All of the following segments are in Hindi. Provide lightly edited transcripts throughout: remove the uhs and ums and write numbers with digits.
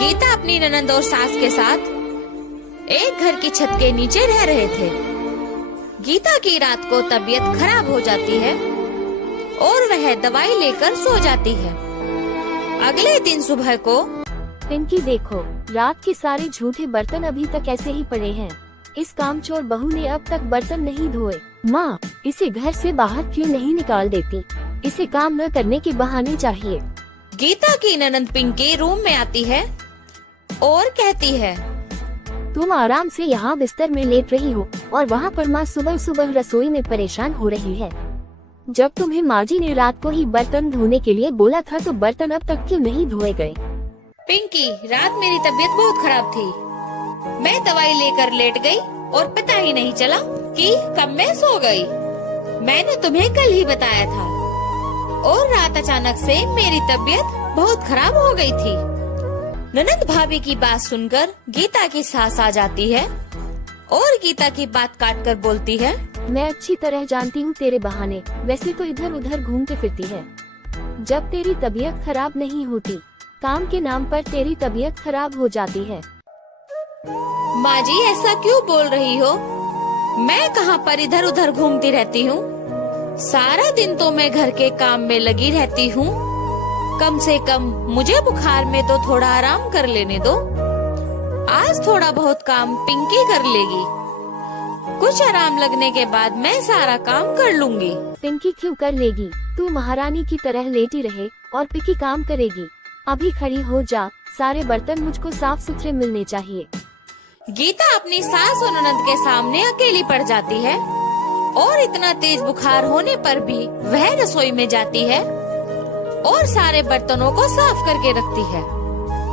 गीता अपनी ननंद और सास के साथ एक घर की छत के नीचे रह रहे थे। गीता की रात को तबीयत खराब हो जाती है और वह दवाई लेकर सो जाती है। अगले दिन सुबह को पिंकी देखो, रात के सारे झूठे बर्तन अभी तक ऐसे ही पड़े हैं। इस कामचोर बहू ने अब तक बर्तन नहीं धोए। माँ, इसे घर से बाहर क्यों नहीं निकाल देती? इसे काम न करने के बहाने चाहिए। गीता की ननंद पिंकी रूम में आती है और कहती है, तुम आराम से यहाँ बिस्तर में लेट रही हो और वहाँ पर माँ सुबह सुबह रसोई में परेशान हो रही है। जब तुम्हें माँ जी ने रात को ही बर्तन धोने के लिए बोला था तो बर्तन अब तक क्यों नहीं धोए गए? पिंकी, रात मेरी तबीयत बहुत खराब थी। मैं दवाई लेकर लेट गई और पता ही नहीं चला कि कब मैं सो गई। मैंने तुम्हें कल ही बताया था और रात अचानक से मेरी तबीयत बहुत खराब हो गई थी। ननंद भाभी की बात सुनकर गीता की सास आ जाती है और गीता की बात काट कर बोलती है, मैं अच्छी तरह जानती हूँ तेरे बहाने वैसे तो इधर उधर घूमती फिरती है। जब तेरी तबीयत खराब नहीं होती, काम के नाम पर तेरी तबीयत खराब हो जाती है। माँ जी, ऐसा क्यों बोल रही हो? मैं कहाँ पर इधर उधर घूमती रहती हूँ? सारा दिन तो मैं घर के काम में लगी रहती हूँ। कम से कम मुझे बुखार में तो थोड़ा आराम कर लेने दो। आज थोड़ा बहुत काम पिंकी कर लेगी। कुछ आराम लगने के बाद मैं सारा काम कर लूंगी। पिंकी क्यों कर लेगी? तू महारानी की तरह लेटी रहे और पिंकी काम करेगी। अभी खड़ी हो जा, सारे बर्तन मुझको साफ सुथरे मिलने चाहिए। गीता अपनी सास और ननद के सामने अकेली पड़ जाती है और इतना तेज बुखार होने पर भी वह रसोई में जाती है और सारे बर्तनों को साफ करके रखती है,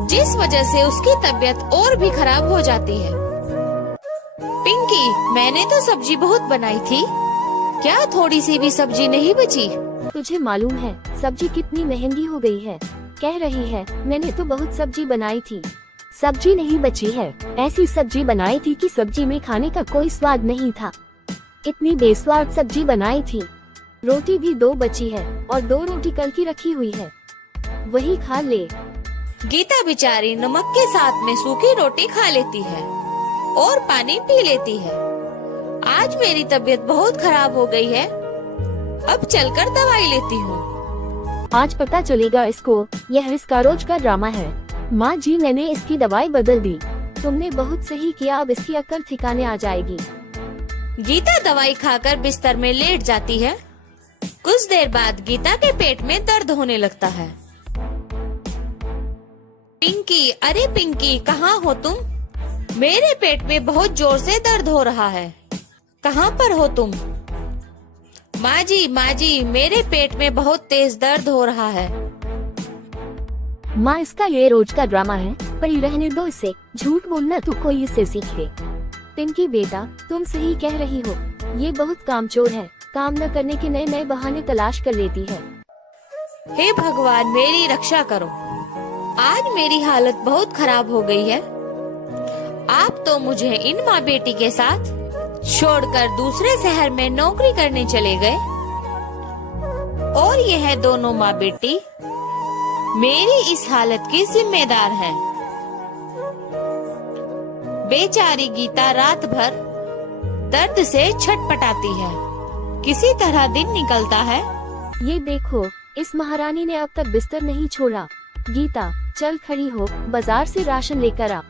जिस वजह से उसकी तबीयत और भी खराब हो जाती है। पिंकी, मैंने तो सब्जी बहुत बनाई थी, क्या थोड़ी सी भी सब्जी नहीं बची? तुझे मालूम है सब्जी कितनी महंगी हो गई है? कह रही है मैंने तो बहुत सब्जी बनाई थी। सब्जी नहीं बची है, ऐसी सब्जी बनाई थी कि सब्जी में खाने का कोई स्वाद नहीं था। इतनी बेस्वाद सब्जी बनाई थी। रोटी भी 2 बची है और 2 रोटी कल की रखी हुई है, वही खा ले। गीता बेचारी नमक के साथ में सूखी रोटी खा लेती है और पानी पी लेती है। आज मेरी तबीयत बहुत खराब हो गई है, अब चलकर दवाई लेती हूँ। आज पता चलेगा इसको, यह इसका रोज का ड्रामा है। माँ जी, मैंने इसकी दवाई बदल दी। तुमने बहुत सही किया, अब इसकी अक्ल ठिकाने आ जाएगी। गीता दवाई खाकर बिस्तर में लेट जाती है। कुछ देर बाद गीता के पेट में दर्द होने लगता है। पिंकी, अरे पिंकी, कहाँ हो तुम? मेरे पेट में बहुत जोर से दर्द हो रहा है, कहाँ पर हो तुम? माँ जी, मेरे पेट में बहुत तेज दर्द हो रहा है। माँ, इसका ये रोज का ड्रामा है, पर रहने दो इसे। झूठ बोलना तो कोई इससे सीखे। पिंकी बेटा, तुम सही कह रही हो, ये बहुत कामचोर है। काम न करने के नए नए बहाने तलाश कर लेती है। हे भगवान, मेरी रक्षा करो। आज मेरी हालत बहुत खराब हो गई है। आप तो मुझे इन माँ बेटी के साथ छोड़कर दूसरे शहर में नौकरी करने चले गए और यह दोनों माँ बेटी मेरी इस हालत की जिम्मेदार हैं। बेचारी गीता रात भर दर्द से छटपटाती है। किसी तरह दिन निकलता है। ये देखो, इस महारानी ने अब तक बिस्तर नहीं छोड़ा। गीता, चल खड़ी हो, बाजार से राशन लेकर आ।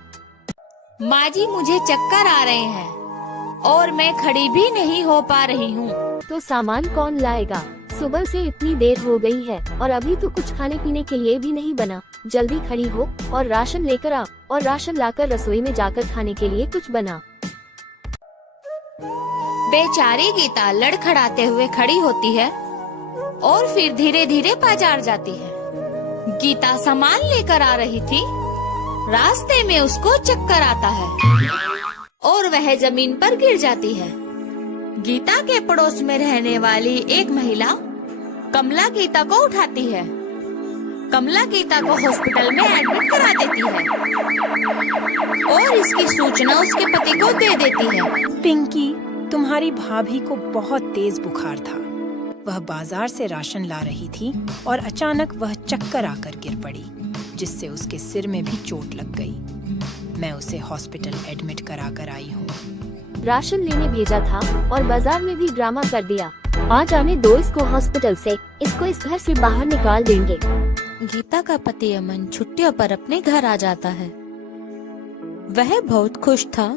माँ जी, मुझे चक्कर आ रहे हैं और मैं खड़ी भी नहीं हो पा रही हूँ। तो सामान कौन लाएगा? सुबह से इतनी देर हो गई है और अभी तो कुछ खाने पीने के लिए भी नहीं बना। जल्दी खड़ी हो और राशन लेकर आ और राशन लाकर रसोई में जाकर खाने के लिए कुछ बना। बेचारी गीता लड़खड़ाते हुए खड़ी होती है और फिर धीरे धीरे बाजार जाती है। गीता सामान लेकर आ रही थी, रास्ते में उसको चक्कर आता है और वह जमीन पर गिर जाती है। गीता के पड़ोस में रहने वाली एक महिला कमला गीता को उठाती है। कमला गीता को हॉस्पिटल में एडमिट करा देती है और इसकी सूचना उसके पति को दे देती है। पिंकी, तुम्हारी भाभी को बहुत तेज बुखार था। वह बाजार से राशन ला रही थी और अचानक वह चक्कर आकर गिर पड़ी। जिससे उसके सिर में भी चोट लग गई। मैं उसे हॉस्पिटल एडमिट करा कर आई हूँ। राशन लेने भेजा था और बाजार में भी ड्रामा कर दिया। आज आने दो इसको हॉस्पिटल से, इसको इस घर से बाहर निकाल देंगे। गीता का पति अमन छुट्टियों पर अपने घर आ जाता है। वह बहुत खुश था।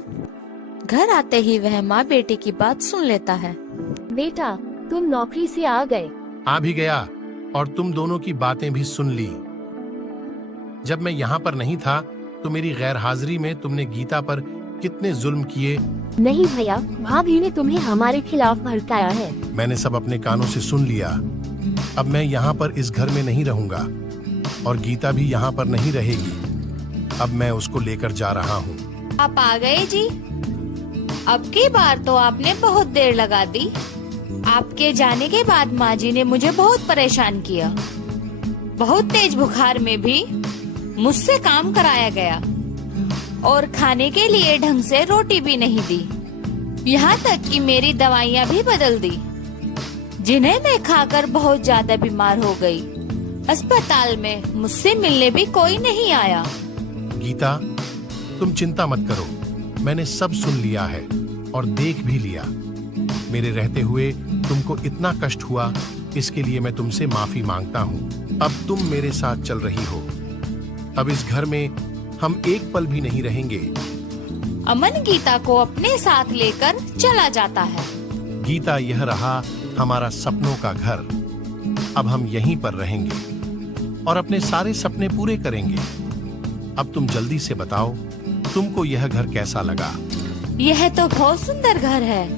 घर आते ही वह माँ बेटे की बात सुन लेता है। बेटा, तुम नौकरी से आ गए। आ भी गया और तुम दोनों की बातें भी सुन ली। जब मैं यहाँ पर नहीं था तो मेरी गैर हाजिरी में तुमने गीता पर कितने जुल्म किए। नहीं भैया, भाभी ने तुम्हें हमारे खिलाफ भड़काया है। मैंने सब अपने कानों से सुन लिया। अब मैं यहाँ पर इस घर में नहीं रहूंगा और गीता भी यहाँ पर नहीं रहेगी। अब मैं उसको लेकर जा रहा हूँ। आप आ गए जी। अब की बार तो आपने बहुत देर लगा दी। आपके जाने के बाद माँ जी ने मुझे बहुत परेशान किया। बहुत तेज बुखार में भी मुझसे काम कराया गया और खाने के लिए ढंग से रोटी भी नहीं दी। यहाँ तक कि मेरी दवाइयाँ भी बदल दी, जिन्हें मैं खाकर बहुत ज्यादा बीमार हो गई। अस्पताल में मुझसे मिलने भी कोई नहीं आया। गीता, तुम चिंता मत करो। मैंने सब सुन लिया है और देख भी लिया। मेरे रहते हुए तुमको इतना कष्ट हुआ, इसके लिए मैं तुमसे माफी मांगता हूँ। अब तुम मेरे साथ चल रही हो। अब इस घर में हम एक पल भी नहीं रहेंगे। अमन गीता को अपने साथ लेकर चला जाता है। गीता, यह रहा हमारा सपनों का घर। अब हम यहीं पर रहेंगे और अपने सारे सपने पूरे करेंगे। अब तुम जल्दी से बताओ, तुमको यह घर कैसा लगा? यह तो बहुत सुंदर घर है।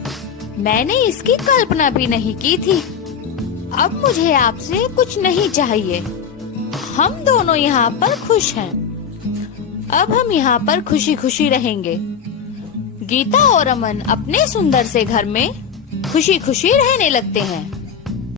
मैंने इसकी कल्पना भी नहीं की थी। अब मुझे आपसे कुछ नहीं चाहिए। हम दोनों यहाँ पर खुश हैं। अब हम यहाँ पर खुशी खुशी रहेंगे। गीता और अमन अपने सुंदर से घर में खुशी खुशी रहने लगते हैं।